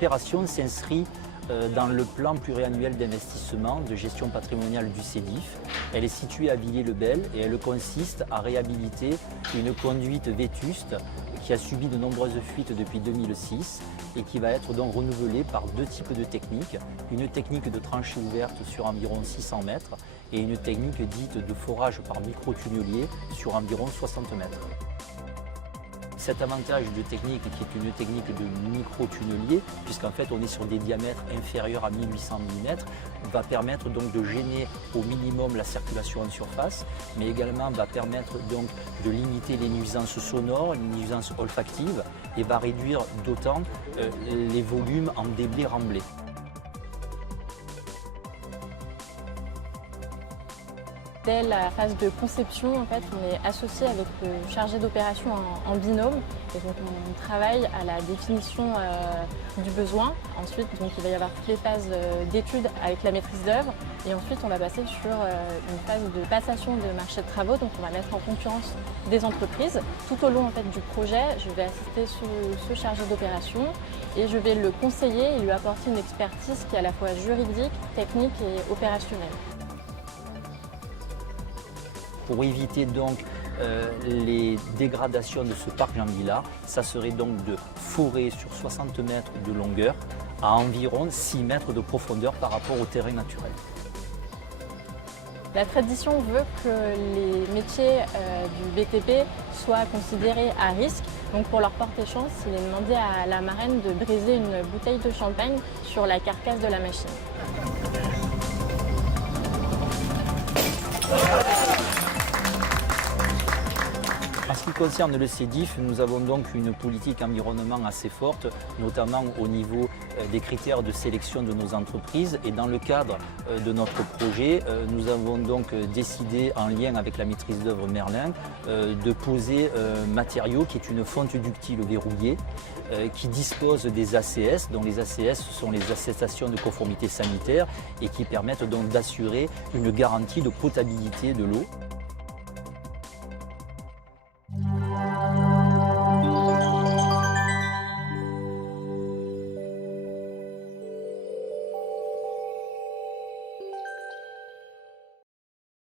L'opération s'inscrit dans le plan pluriannuel d'investissement de gestion patrimoniale du CEDIF. Elle est située à Villiers-le-Bel et elle consiste à réhabiliter une conduite vétuste qui a subi de nombreuses fuites depuis 2006 et qui va être donc renouvelée par deux types de techniques. Une technique de tranchée ouverte sur environ 600 mètres et une technique dite de forage par micro-tunnelier sur environ 60 mètres. Cet avantage de technique, qui est une technique de micro-tunnelier, puisqu'en fait on est sur des diamètres inférieurs à 1800 mm, va permettre donc de gêner au minimum la circulation en surface, mais également va permettre donc de limiter les nuisances sonores, les nuisances olfactives, et va réduire d'autant les volumes en déblais remblais. Dès la phase de conception, en fait, on est associé avec le chargé d'opération en binôme. Et donc, on travaille à la définition du besoin. Ensuite, donc, il va y avoir toutes les phases d'études avec la maîtrise d'œuvre. Et ensuite, on va passer sur une phase de passation de marché de travaux. Donc, on va mettre en concurrence des entreprises. Tout au long en fait, du projet, je vais assister ce chargé d'opération et je vais le conseiller et lui apporter une expertise qui est à la fois juridique, technique et opérationnelle. Pour éviter donc les dégradations de ce parc Jean Villard, ça serait donc de forer sur 60 mètres de longueur à environ 6 mètres de profondeur par rapport au terrain naturel. La tradition veut que les métiers du BTP soient considérés à risque. Donc pour leur porter chance, il est demandé à la marraine de briser une bouteille de champagne sur la carcasse de la machine. En ce qui concerne le CEDIF, nous avons donc une politique environnement assez forte, notamment au niveau des critères de sélection de nos entreprises. Et dans le cadre de notre projet, nous avons donc décidé, en lien avec la maîtrise d'œuvre Merlin, de poser un matériau qui est une fonte ductile verrouillée, qui dispose des ACS, dont les ACS sont les attestations de conformité sanitaire et qui permettent donc d'assurer une garantie de potabilité de l'eau.